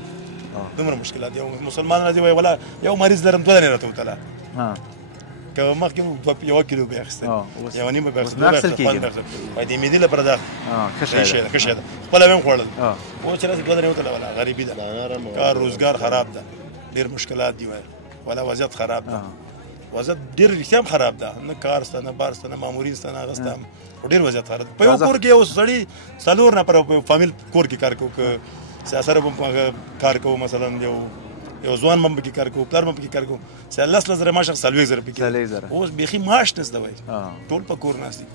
دومره مشکلات یو مسلمان راځي وایي ولا یو مریض لرم 2 دانې راته وتله که مخکې موږ 1 کیلو به اخیستل یوه نیمه به اخیستل وایي د معدې لپاره دا ښه شی ده خپله به هم خوړل اوس چې راسي 2 دانې وتله ولا غریبي ده کار روزګار خراب ده ډېر مشکلات دي وایي ولا وضعیت خراب ده وضعیت ډېر رښتیا هم خراب ده نه کار شته نه بار شته نه مامورین شته نه هغه شته ډېر وضعیت خراب ده په یو کور کې یو سړي 4 نفره په فامیل کور کې کار کوو که سیاسر به کار کوو مثلا یو ځوان هم پکې کار کوو پلار هم پکې کار کوو 10,000 معاش 40,000 پکې اوس بیخي معاش نشته وایي ټول په کور ناست دي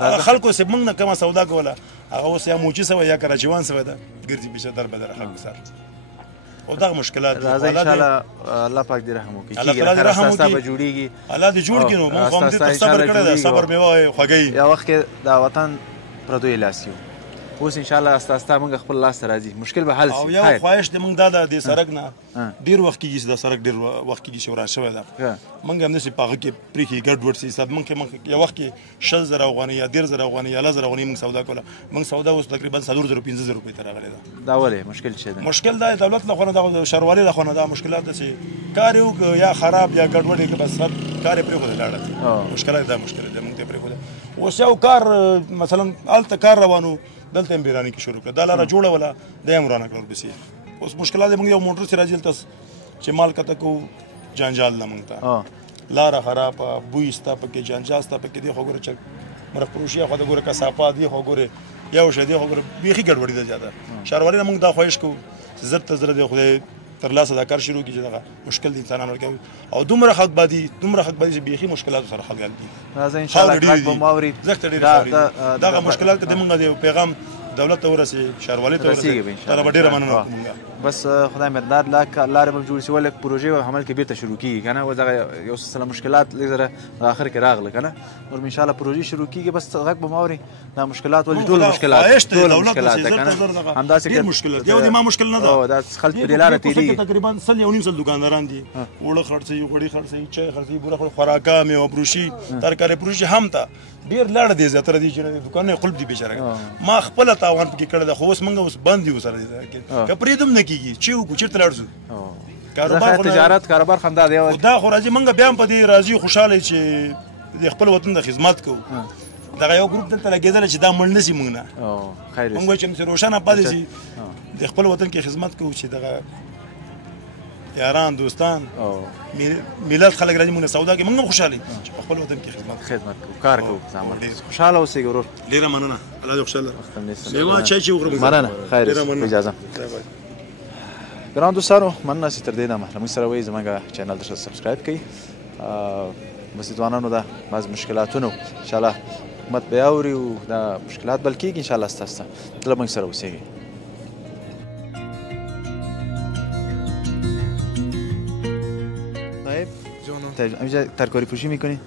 هغه خلکو چې موږ نه کومه سودا کوله هغه اوس یا موچي سوی یا کراچیوان سوی ده ګرځي بیشه در بدر خلکو سره او دا مشکلات راځي ان شاء الله الله پاک دې رحم وکړي چې هر اساس به جوړيږي الله دې جوړ کړي نو موږ هم دې صبر کړی دا صبر میوه خوږی یا وخت دا وطن پردوی لاسیو اوس ان شاء الله استا استا موږ خپل لاس راځي مشکل به حل او شي یو خواهش دې موږ دا د سړک نه ډیر وخت کېږي چې د سړک ډیر وخت کېږي چې ورا شوی ده موږ هم داسې په هغه کې پرېښي ګډوډ سي حساب موږ یو وخت کې 60,000 افغانۍ یا 13,000 افغانۍ یا 10,000 افغانۍ موږ سودا کوله موږ سودا اوس تقریبا 4,000 15,000 روپۍ ته راغلی ده دا ولې مشکل څه ده مشکل دا دولت له خوا د شهروالۍ له خوا دا مشکلات دي چې کار یو یا خراب یا ګډوډ کې بس کار یې پرېښودی لاړه مشکلات دا مشکل دی موږ ته پرېښودی اوس یو کار مثلا هلته کار روانو دلته هم بیراني کې شروع کړه دا لاره جوړه وله دا یې ورانه کړه ورپسې اوس مشکلات موږ یو موټر چې راځي هلته چې مال کته کوو جانجال نه موږ ته لاره خرابه بوی ستا پکې جانجال ستا پکې دی خو ګوره چې مرغ فروشي خو د ګوره کثافات دی خو ګوره یو شی دی خو ګوره بیخي ګډوډي ده زیاته ښاروالۍ نه موږ دا خواهش کوو چې زر ته زر دی خدای تر لاسه دا کار شروع کړي چې دغه مشکل د انسانانو ورکوي او دومره حق بادي چې بیخي مشکلاتو سره حل کړي راځه ان شاء الله حق به ماوري دغه مشکلات که موږ د پیغام دولت ته ورسي ښاروالۍ ته ورسي دا به ډیره مننه کوم بس خدای مرداد لارې به جوړ شي ولې پروژې به عمل کې بیرته شروع کیږي کنه و دغه یو څه مشکلات لږ اخر کې راغله کنه نور ان شاء الله پروژې شروع کیږي بس غږ به ماوري دا مشکلات ولې ټول مشکلات ده کنه همداسې ډېر مشکلات یو د ما مشکل نه ده او دا خلک په لاره تیری تقریبا 1.5 دکانداران دي وړه خرڅي غوړي خرڅي چای خرڅي بوره خوراکا مې او بروشي ترکاري بروشي هم ته ډیر لړ دي زیاتره دي چې دکانونه خپل دي بشره ما خپل تاوان پکې کړل خو اوس منګه اوس بند دي وسره دي کپریدم نه کیږي چې و کوچر تلارزو کاروبار تجارت کاروبار خندا دی دا خو راځي منګه بیا په دې راځي خوشاله چې د خپل وطن د خدمت کوو دا یو ګروپ دلته لګیدل چې دا مړ نسی موږ نه خیر موږ چې روشنه پاتې شي د خپل وطن کې خدمت کوو چې دغه یاران دوستان ملت خلک راځي موږ سودا کې موږ خوشاله چې په خپل وطن کې خدمت کوو کار کوو خوشاله اوسئ ورور ډیره مننه الله دې خوشاله یو چای چې وګورم مننه خیر اجازه ګران دوستانو مننه چې تر دې دمه موږ سره وایي زموږ چینل ته سبسکرایب کړئ بس ځوانانو دا بعض مشکلاتونه ان شاء الله حکومت به اوري او دا مشکلات بل کېږي ان شاء الله ستاسو ته موږ سره اوسئ اینجا ترکاری فروشی میکنی؟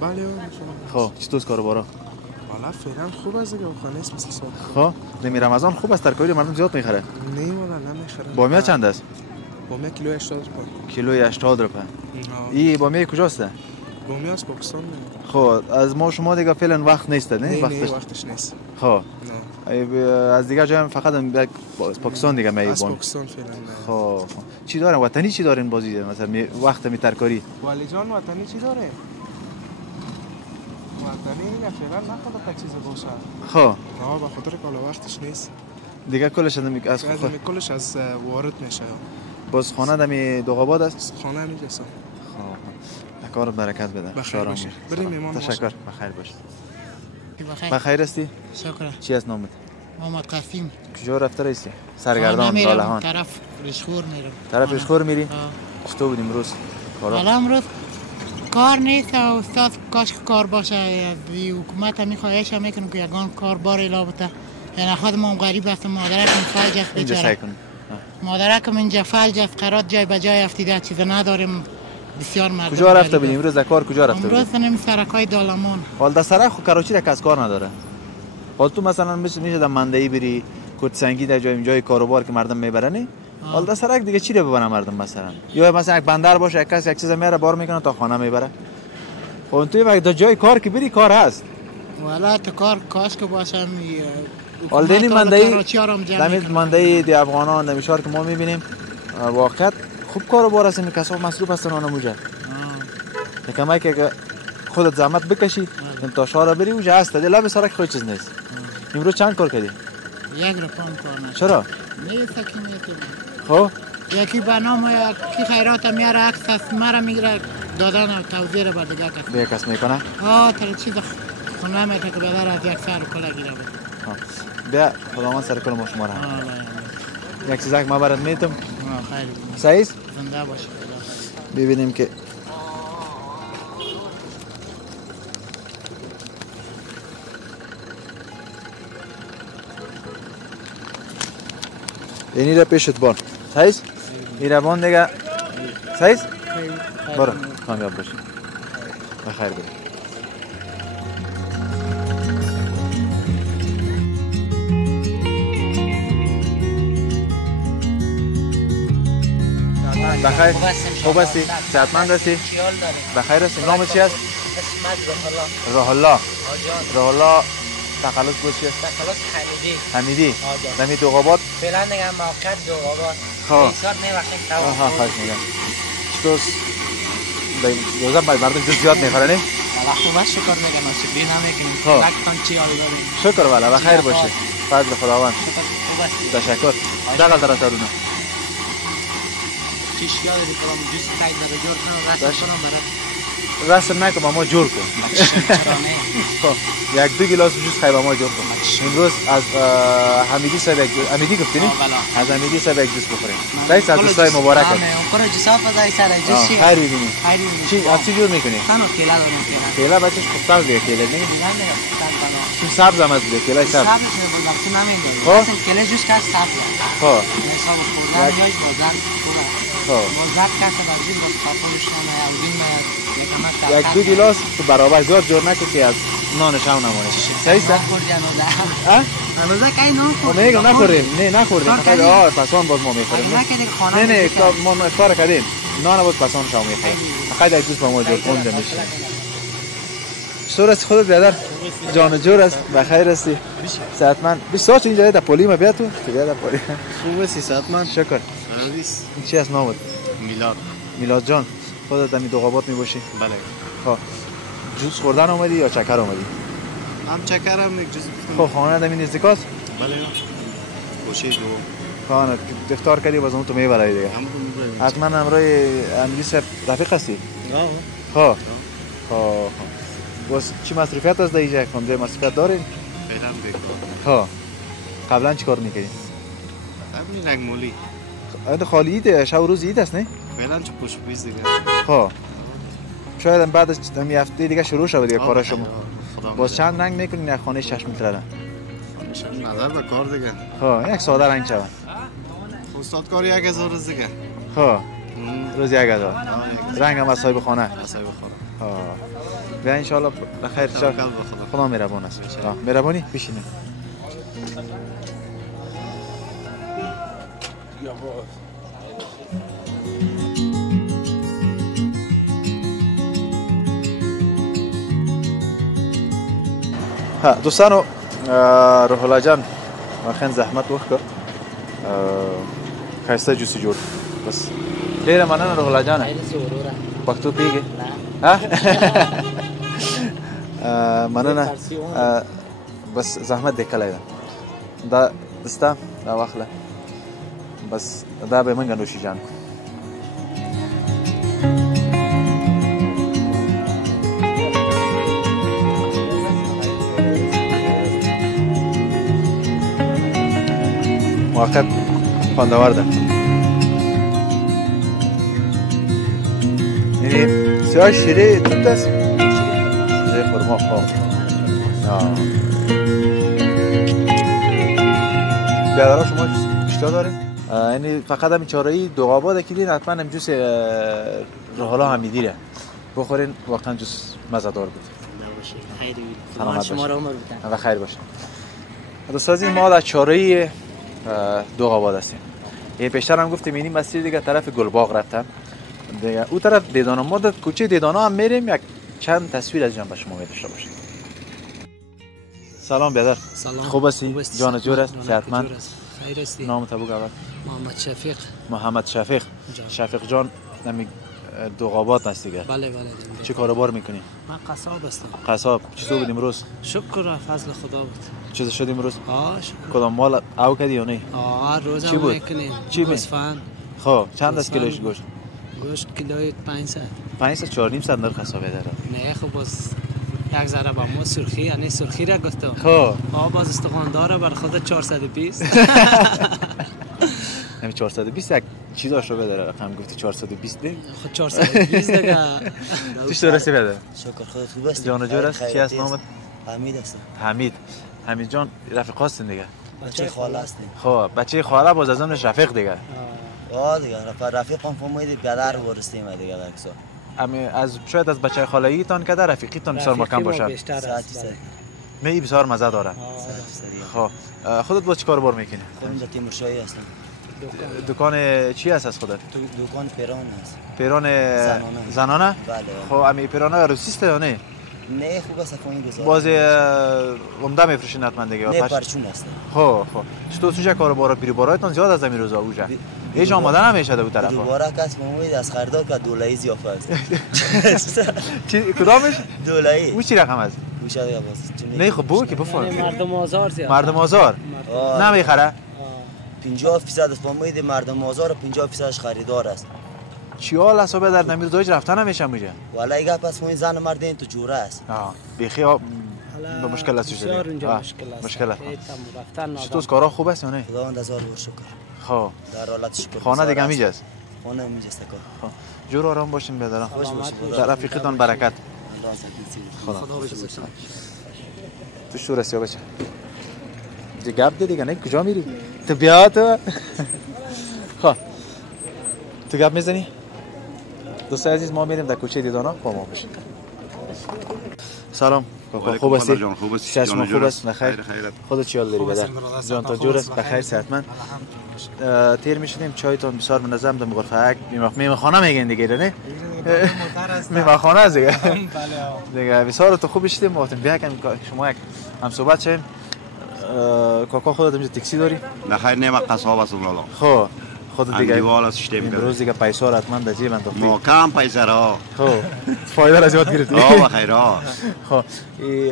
بله. خب چطور کاروبارا؟ والا فعلا خوب است دیگه خانه است مثل سال. خب دمی رمضان خوب است ترکاری مردم زیاد میخره؟ نه والا نمیخره. بامیه چند است؟ بامیه کیلو 80 روپیه. کیلو 80 روپیه. این بامیه کجاست؟ بامیه از پاکستان. خب از ما شما دیگه فعلا وقت نیست نه؟ وقتش نیست. خب از دیگه جای فقط پاکستان دیگه میای از پاکستان فعلا. خب چی دارن وطنی چی دارن بازی مثلا وقت می ترکاری والی جان وطنی چی داره وطنی فعلا نخواد تا چیز باشه خب به خاطر کالا وقتش نیست دیگه کلش از کلش از وارد میشه باز خانه دمی دوغاباد است خانه میجسم خب کارت برکت بده بخیر باشه بریم میمان تشکر بخیر باشه بخیر استی شکر چی از نامت محمد قاسم کجا رفته رئیسی سرگردان لاله طرف رشخور میرم طرف رشخور میری چطور بود امروز حالا امروز کار نیست استاد کاش کار باشه حکومت هم خواهش میکنم که یگان کار بار الا بده یعنی خودم غریب هستم مادرکم فلج است بیچاره مادرکم اینجا فلج است قرار جای به جای افتیده چیز نداریم بسیار مردم کجا رفته بودی امروز کار کجا رفته بودی امروز نمی سرکای دالمان حال سرک خو کراچی را کس کار نداره حال تو مثلا میشه در مندهی بری کت سنگی در جای کاروبار که مردم میبرنی حال در سرک دیگه چی رو ببرن مردم مثلا یا مثلا یک بندر باشه یک کس یک چیز میاره بار میکنه تا خانه میبره خب تو در جای کار که بری کار هست والا تو کار کاش که باشم حال دینی مندهی دی افغانان در میشار که ما میبینیم واقعا خوب کاروبار است این کسا مصروف هستن آنها موجه کمایی که خودت زحمت بکشی تا شهر بری اونجا هست دی لب سرک خود چیز نیست امروز چند کار کردی؟ یک رقم کار نشد چرا؟ نیست که میتونم خب؟ یکی برنامه یکی خیرات میاره عکس از مرا میگیره دادن و توزیع رو بر دیگه کس به کس میکنه؟ تر چیز خونه میکنه که بدر از یک سر کلا گیره بود بیا خداوند سر کل ما شما را یک چیزک ما برات میتم صحیح؟ زنده باشه ببینیم که اینی را پیشت بان صحیح؟ این را بان دیگه صحیح؟ برو کامیاب باشی بخیر برو بخیر. خوب هستی؟ صحتمند هستی؟ بخیر هستی؟ نام چی است؟ راه الله. راه الله تخلص بود چی است؟ تخلص حمیدی. نمی دوغابات؟ فعلا دیگه موقت دوغابات. خب. ایسار میوقتیم تمام. آها خواهش میگم. چطور؟ روزا مردم جز زیاد میخوره نه؟ والا خوب است شکر میگم شکری نمیکنیم. خب. لکتان چی حال داریم؟ شکر والا بخیر باشه. فضل خداوند. خوب است. تشکر. دقل در اثرونه. چیش یاد دیدم جوز خیلی در جور کنم رسم کنم برای. رسم نکن ما جور کن. خب یک دو گلاس جوز خیلی با ما جور کن. امروز از حمیدی صاحب حمیدی گفتی نه؟ از حمیدی صاحب یک جوز بخوریم. رئیس از دوستای مبارک. اون جوسا فضای سر جوز چی؟ خیلی بینی. چی از چی جور میکنی؟ تنو کیلا دارم کیلا. کیلا بچه‌ش خوشتر دیگه کیلا نه؟ چون سبز هم از دیگه کیلا سبز. سبز می‌بودم تو نمی‌دونم. اصلا کیلا جوز کاش سبز. خب. حساب خوردن جای بازار خوبه. خب. بازار کاش بازی باز پاپولش نمیاد. اولین یک دو گلاس تو برابر زیاد جور نکن که از نانش هم نمونه. صحیح است؟ هنوزه که نان خورد. میگم نخوریم. نه نخوردیم. خیلی پسان باز ما میخوریم. نه ما افطار کردیم. نان باز پسان شام میخوریم. خیلی یک دوست با ما جور اونجا میشه. چطور است خودت برادر؟ جان جور است. بخیر هستی؟ صحتمند. 20 ساعت اینجا در پلی ما بیا تو. بیا در پلی. خوب هستی صحتمند؟ شکر. عزیز. چی است نامت؟ میلاد. میلاد جان. خودت دمی دوغابات میباشی؟ بله. خب جوز خوردن اومدی یا چکر اومدی؟ هم چکرم یک جوز خب خانه دمی نزدیکاست؟ بله. گوشه دو. خانه افطار کردی باز اون تو میبری دیگه. حتما امروی انگلیس رفیق هستی؟ خب. خب. باز چی مصرفیت از دیگه؟ کنده مصرفیت دارین؟ فعلا بیکار. خب. قبلا چی کار میکردی؟ همین نگمولی. انت خالی ایده شب و روز اید است نه؟ فعلا چه پوش بیز دیگه. خب. شاید بعد از همین هفته دیگه شروع شود دیگه کار شما. باز چند رنگ میکنین یک خانه 6 متره؟ نظر به کار دیگه. خب یک ساده رنگ شود. استاد کار 1000 روز دیگه. خب. روز 1000. رنگ هم از صاحب خانه. از صاحب خانه. بیا ان شاء الله بخیر شب. خدا مهربان است. مهربانی بشینید. دوستانو روح الله جان واقعا زحمت وکړ خسته جوسی جوړ بس ډیره مننه روح الله جان پښتو پیږي ها مننه بس زحمت دې کړی دا دستا دا واخله بس دا به منګه نوشي جان واقعا خوندور ده یعنی سیاه شیره توت است شیره خورما خواه بیادرها شما بیشتر داریم یعنی فقط همین چاره‌ای دوغابات که دین حتما هم جوس روح‌الله حمیدی بخورین واقعا جوس مزه‌دار بود خیلی سلامت شما رو عمر بودن و خیر باشه دوستان ما در چاره‌ای دوغابات هستیم یه پیشتر هم گفتیم اینی مسیر دیگه طرف گلباغ رفتم دیگه اون طرف دیدانا ما در کوچه دیدانا هم میریم یک چند تصویر از جان به شما می‌داشته باشیم سلام بیادر سلام خوب هستی جان جور است صحتمند خیر هستی نام تو بگو اول محمد شفیق محمد شفیق شفیق جان نمی دوغابات هست دیگه بله بله چه کاروبار میکنی من قصاب هستم قصاب چطور بود امروز شکر فضل خدا بود چه شد امروز شکر کدام مال او کردی یا نه روزم میکنیم چی بود خب چند است کیلوش گوشت گوشت کیلوی 500 500 4.5 نرخ حساب داره نه خب باز یک ذره با ما سرخی یعنی سرخی را گفتم خب باز استخوان بر خود 420 همین 420 یک چیز داشته بده رقم گفتی 420 ده خود 420 دیگه چطور رسی بده شکر خودت خوب هستی جان جور است چی است نامت حمید هستم حمید جان رفیق هستین دیگه بچه خاله هستیم خب بچه خاله باز از اون رفیق دیگه دیگه رفیقم فهمیدید بیادر ورستیم دیگه دکسو از شاید از بچه خاله‌ای تان که در رفیقیتان بسیار مکم باشه می بسیار مزه داره خب خودت با چی کار بار میکنی خودم در تیمورشاهی هستم دکان چی هست از خودت؟ دکان پیران است. پیران زنانه؟ بله. خب امی پیرانه روسیسته یا نه؟ نه خوب است فهمی بزار. باز عمده میفروشین حتما دیگه. نه پرچون است. خب چطور چه کاربارا بیروبارایتون زیاد از زمین روزا اوجا. هیچ آماده نمیشه دو طرفا. بیروبارا کس موید از خریدار که دولایی زیافه است. چی کدامش؟ دولایی. او چی رقم است؟ گوشه دیگه باز. نه خب بو که بفهم. مردم آزار زیاد. مردم آزار. نمیخره؟ 50% از فهمید مردم آزار 50% خریدار است. چی حال حسابه در نمیر دوج رفتن نمیشه میگه. والا ایگه پس موی زن مرد این تو جوره است. بیخی به مشکل است بسیار اونجا مشکل است. رفتن چطور کارا خوب است یا نه؟ خداوند هزار بار شکر. خب در حالت شکر. خانه دیگه میجاست. خانه میجاست کار. جور آرام باشین بیادران. خوش باشید. در رفیقتان برکت. خدا. تو شور است یا بچه. گپ دیگه نه کجا میری؟ تو بیا تو. خب تو گپ میزنی؟ دوستای عزیز ما میریم در کوچه دیدانا با ما باشید. سلام کاکا خوب هستی؟ چشم خوب است بخیر. خودت چی حال داری بدر؟ جان تا جور است بخیر صحتمند. تیر میشدیم چایتون بسیار منظم در غرفه میمخانه میگن دیگه نه؟ میمخانه است دیگه. دیگه بسیار تو خوب شدیم وقتی بیا کم شما یک هم صحبت شیم. کاکا خودت اینجا تاکسی داری؟ نه خیر نه ما قصاب هستم لالا. خب خودت دیگه دیوال سیستم کرد. امروز دیگه پیسا حتما در جیب انداختی. ما کم پیسه را. خب فایده از یاد گرفتی. بخیر خب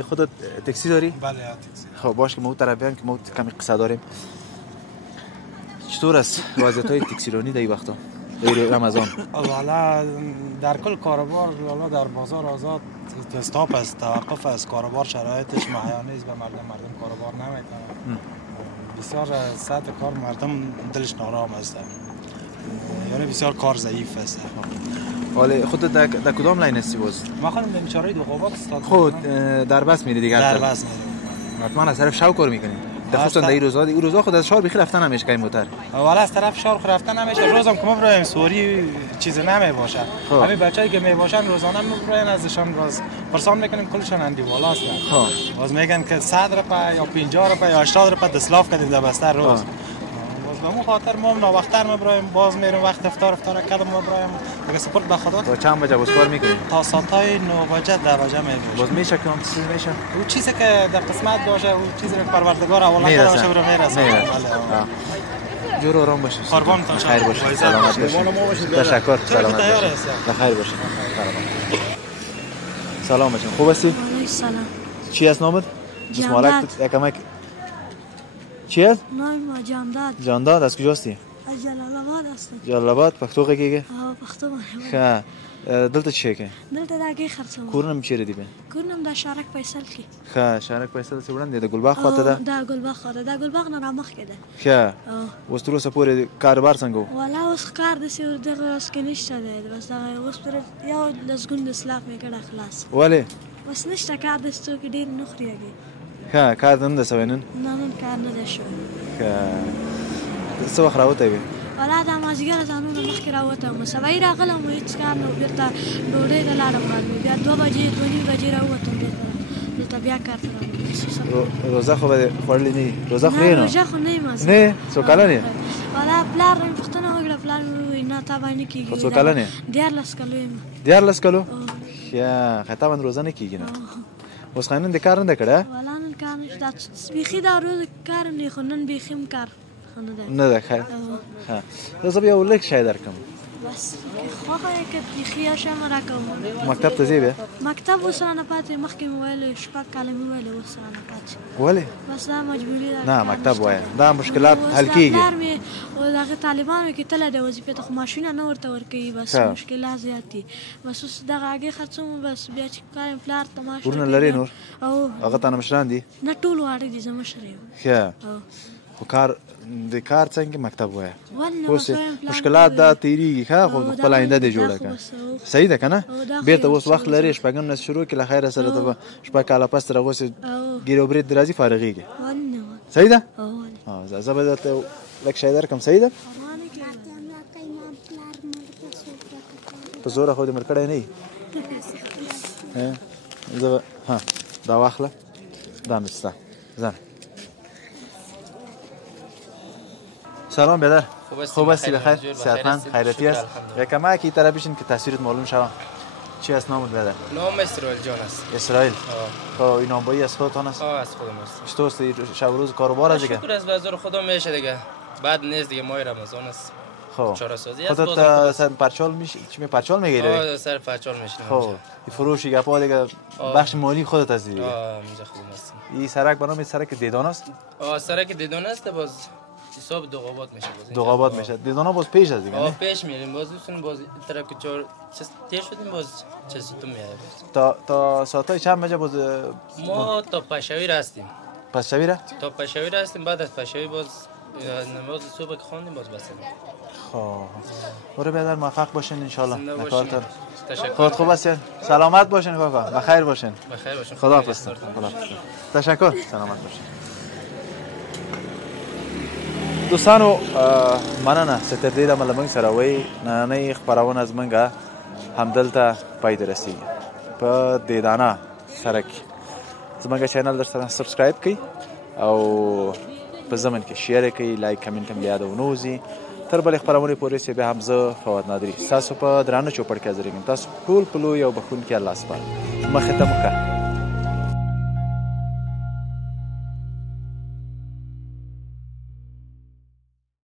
خودت تاکسی داری؟ بله تاکسی. خب باش که ما طرف بیان که ما کمی قصه داریم. چطور است وضعیت‌های تاکسیرانی در این وقتا؟ در رمضان. والا در کل کاروبار والا در بازار آزاد استاپ است، توقف است، کاروبار شرایطش مهیا نیست و مردم کاروبار نمیکنن. بسیار سطح کار مردم دلش نارام است. یعنی بسیار کار ضعیف است. ولی خودت در کدام لاین هستی باز؟ ما خودم در بیچاره دوغابات استاد. خود در بس میری دیگه. در بس میرم. حتما از طرف شاو کار میکنی. خصوصا در این روزا خود از شهر بخیر رفتن نمیشه که موتر. والا از طرف شهر رفتن نمیشه. روزم که ما برایم سوری چیز نمیباشه. همین بچه‌ای که میباشن روزانه میبرن ازشان باز پرسان میکنیم کلشان اندی والا است. باز میگن که 100 روپیه یا 50 روپیه یا 80 روپیه دسلاف کردیم در بستر روز. به مو خاطر ما ناوقتر میبرایم باز میریم وقت افطار کردم میبرایم دیگه سپورت به خدا. تا چند بجه باز کار میکنی؟ تا ساعتای 9 بجه 10 بجه میباشیم. باز میشه که هم چیز میشه؟ اون چیزی که در قسمت باشه اون چیزی که پروردگار اولا باشه برو میرسه. جور آرام باشید. قربانتون خیر باشید. سلامت باشید. تشکر. سلامت باشید. بخیر باشید. سلام باشید. خوب هستی؟ سلام. چی است نامت؟ جانداد. یکم چی است؟ نام جانداد. جانداد از کجا هستی؟ از جلال آباد هستم. جلال آباد پختو کیگه؟ پختو باندې. ښه دلته چی کې؟ دلته دا کې خرڅوم. کورنم چیرې دی به؟ کورنم د شارک فیصل کې. ښه شارک فیصل څه وړاندې د ګلباغ خواته ده؟ دا ګلباغ خواته دا ګلباغ نه رامخ کې ده. ښه اوس تر اوسه پورې کاروبار څنګه و؟ والا اوس کار داسې دغه اوس کې نشته دی بس دغه اوس پر یو لسګون د اصلاح مې کړه خلاص. ولې؟ بس نشته کار د څوک ډېر نه خورېږي. ښه کار نه ده سوی نن؟ نن کار نه ده شوی. ښه څه وخت راوتی وې؟ والا دا مازدیګر ځانونه مخکې راوتم سبا راغلم هېڅ کار نه و بېرته ډوډۍ ته لاړم بیا 2 بجې 2:30 بجې راووتم دلته بیا کار ته راغلم. روزه خو به خوړلې نه یې؟ روزه خورې نه؟ روژه خو نه یم نه څو کلن یې؟ والا پلار مې پوښتنه وکړه پلار مې وویل نه تا باندې نه کېږي. څو کلن یې؟ 14 کلو یم. 14 کلو؟ ښه تا باندې روزه نه کېږي نه؟ اوس خو نن د کار نه ده کړی؟ والا نن کار نشته بیخي دا روز کار نه خو نن بیخي هم کار نه ده ښه زه به یو لږ شی درکړم بس خوښه یې که بیخي یو شی مې راکوم. مکتب ته ځې بیا؟ مکتب اوس رانه پاتې مخکې مې ویل 6 کاله مې ویل اوس رانه پاتې. ولې؟ بس دا مجبوري ده. نه مکتب وایه دا مشکلات حل کېږي. پلار مې دغه طالبانو کې تللی دی وظیفې ته خو ماشینه نه ورته ورکوي بس مشکلات زیات دي. بس اوس دغه هګۍ خرڅوم بس بیا چې کار یم پلار ته معاش ورونه لرې نور؟ هغه تا نه مشران دي؟ نه ټول واړه دي زه مشر یم. ښه خو کار د کار څنګه مکتب وایه اوس مشکلات دا تیریږي ښه خو خپل آینده دې جوړه کړه صحیح ده که نه بېرته اوس وخت لرې شپږم نه شروع کړي له خیره سره ته به 6 کاله پس تر هغوسې ګیر و برید دې راځي فارغېږي صحیح ده زه به درته لږ شی درکړم صحیح ده په زوره خو دې مړ کړی نه یي زه به دا واخله دا مې ستا ځه سلام بیادر خوب هستی بخیر صحتمند خیرتی است یکم کی طرفشین که تصویرت معلوم شوه چی است نامت بده نام اسرائیل جان است اسرائیل خب این نامبایی از خودتان است از خودم است چطور شب روز کاروبار است دیگه شکر از بازار خودم میشه دیگه بعد نیست دیگه ماه رمضان است خب چاره سازی است خودت سر پرچال میشی چی پرچال میگیری سر پرچال میشم خب این فروشی گپا دیگه بخش مالی خودت است دیگه اینجا خودم است این سرک برنامه سرک دیدان است سرک دیدان است باز حساب دوغابات میشه باز دوغابات میشه دیدانا باز پیش از دیگه پیش میریم باز اون باز طرف که چهار تیر شدیم باز چه تو میاد تا ساعتای چند بجه باز ما تا پشاویر هستیم پشاویر تا پشاویر هستیم بعد از پشاویر باز نماز صبح که خواندیم باز بسیم خب برو بیادر موفق باشین ان شاء الله نکارتون تشکر خوب هستین سلامت باشین کاکا بخیر باشین بخیر باشین خداحافظ تشکر سلامت باشین دوستانو مننه ستر دې د ملمنګ سره وای نننۍ خپرونه زمونږه همدلته پای ته رسېږي په دیدانه سره کې زمونږ چینل در سره سبسکرایب کړئ او په ضمن کې شیر کړئ لایک کمنټ هم یاد ونوځي تر بلې خپرونې پورې چې بیا هم زه فواد نادري ستاسو په درانه چوپړ کې حاضرېږم تاسو ټول په لوی او بخښونکي الله سپارم مخې ته مو ښه